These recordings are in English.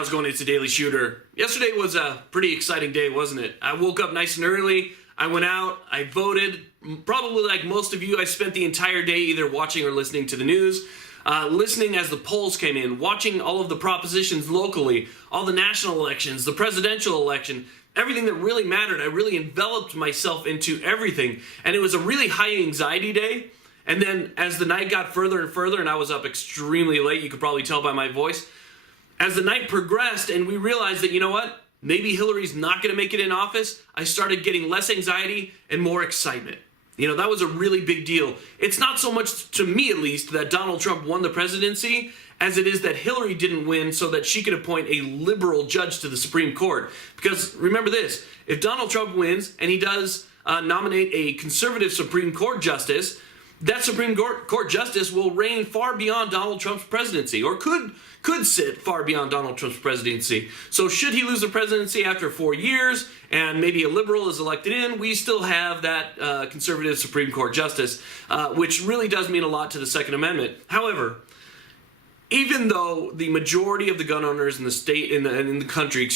how's it going? It's a Daily Shooter. Yesterday was a pretty exciting day, wasn't it? I woke up nice and early. I went out. I voted. Probably like most of you, I spent the entire day either watching or listening to the news, listening as the polls came in, watching all of the propositions locally, all the national elections, the presidential election, everything that really mattered. I really enveloped myself into everything, and it was a really high anxiety day. And then as the night got further and further, and I was up extremely late, you could probably tell by my voice, as the night progressed and we realized that, you know what, maybe Hillary's not going to make it in office, I started getting less anxiety and more excitement. You know, that was a really big deal. It's not so much, to me at least, that Donald Trump won the presidency as it is that Hillary didn't win so that she could appoint a liberal judge to the Supreme Court. Because remember this, if Donald Trump wins and he does nominate a conservative Supreme Court justice, that Supreme Court justice will reign far beyond Donald Trump's presidency, or could sit far beyond Donald Trump's presidency. So should he lose the presidency after 4 years and maybe a liberal is elected in, we still have that conservative Supreme Court justice, which really does mean a lot to the Second Amendment. However, even though the majority of the gun owners in the state, in the country,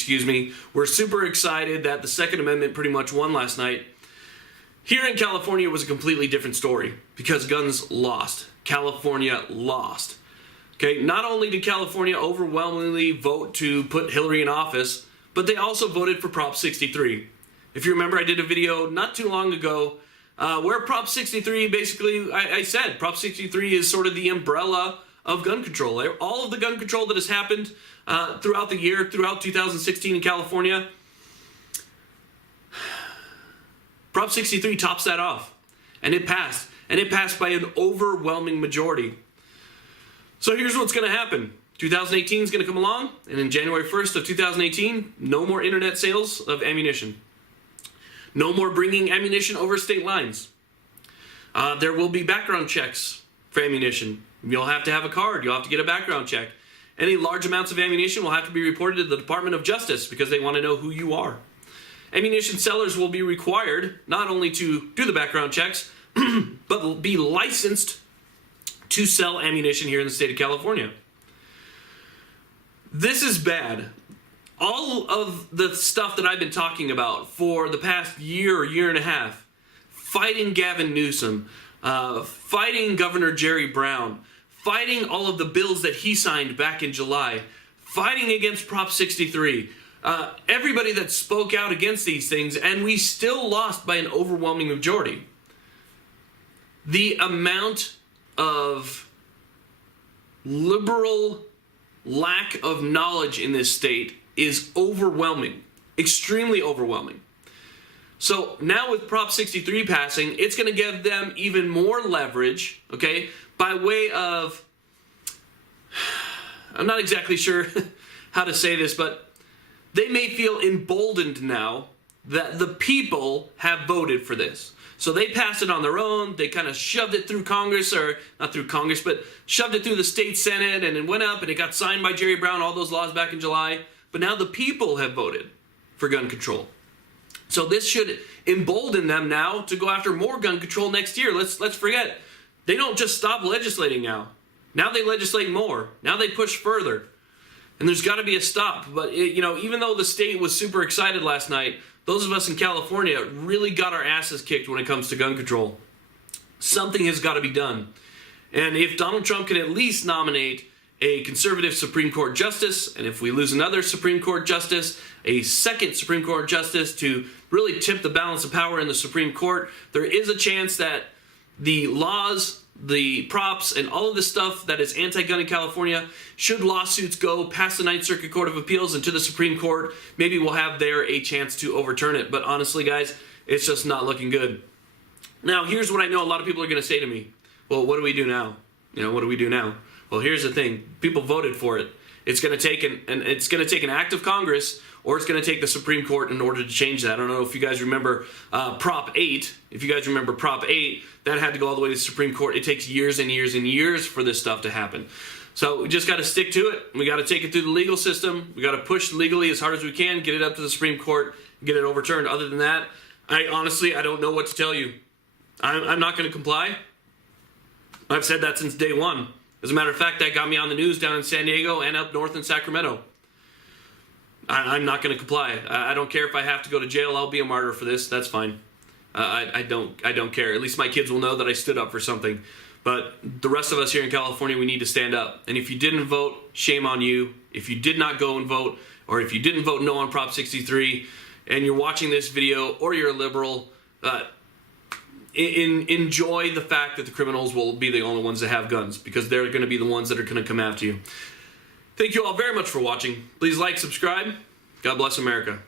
were super excited that the Second Amendment pretty much won last night, here in California, it was a completely different story because guns lost. California lost. Okay, not only did California overwhelmingly vote to put Hillary in office, but they also voted for Prop 63. If you remember, I did a video not too long ago where Prop 63, basically, I said Prop 63 is sort of the umbrella of gun control. All of the gun control that has happened throughout the year, throughout 2016 in California, Prop 63 tops that off, and it passed. And it passed by an overwhelming majority. So here's what's going to happen. 2018 is going to come along, and in January 1st of 2018, no more internet sales of ammunition. No more bringing ammunition over state lines. There will be background checks for ammunition. You'll have to have a card. You'll have to get a background check. Any large amounts of ammunition will have to be reported to the Department of Justice because they want to know who you are. Ammunition sellers will be required not only to do the background checks, but will be licensed to sell ammunition here in the state of California. This is bad. All of the stuff that I've been talking about for the past year or year and a half, fighting Gavin Newsom, fighting Governor Jerry Brown, fighting all of the bills that he signed back in July, fighting against Prop 63, everybody that spoke out against these things, and we still lost by an overwhelming majority. The amount of liberal lack of knowledge in this state is overwhelming, extremely overwhelming. So now with Prop 63 passing, it's going to give them even more leverage, okay, by way of, I'm not exactly sure how to say this, but they may feel emboldened now that the people have voted for this. So they passed it on their own. They kind of shoved it through Congress, or not through Congress, but shoved it through the state Senate, and it went up and it got signed by Jerry Brown, all those laws back in July. But now the people have voted for gun control. So this should embolden them now to go after more gun control next year. Let's forget, they don't just stop legislating now. Now they legislate more. Now they push further. And there's got to be a stop. But, even though the state was super excited last night, those of us in California really got our asses kicked when it comes to gun control. Something has got to be done. And if Donald Trump can at least nominate a conservative Supreme Court justice, and if we lose another Supreme Court justice, a second Supreme Court justice to really tip the balance of power in the Supreme Court, there is a chance that the laws, the props, and all of this stuff that is anti-gun in California, should lawsuits go past the Ninth Circuit Court of Appeals and to the Supreme Court, maybe we'll have there a chance to overturn it. But honestly, guys, it's just not looking good. Now, here's what I know a lot of people are going to say to me. Well, what do we do now? What do we do now? Well, here's the thing. People voted for it. It's going to take an act of Congress, or it's going to take the Supreme Court in order to change that. I don't know if you guys remember Prop 8. If you guys remember Prop 8, that had to go all the way to the Supreme Court. It takes years and years and years for this stuff to happen. So we just got to stick to it. We got to take it through the legal system. We got to push legally as hard as we can, get it up to the Supreme Court, get it overturned. Other than that, I don't know what to tell you. I'm not going to comply. I've said that since day one. As a matter of fact, that got me on the news down in San Diego and up north in Sacramento. I'm not going to comply. I don't care if I have to go to jail. I'll be a martyr for this. That's fine. I don't care. At least my kids will know that I stood up for something. But the rest of us here in California, we need to stand up. And if you didn't vote, shame on you. If you did not go and vote, or if you didn't vote no on Prop 63, and you're watching this video, or you're a liberal, enjoy the fact that the criminals will be the only ones that have guns, because they're going to be the ones that are going to come after you. Thank you all very much for watching. Please like, subscribe. God bless America.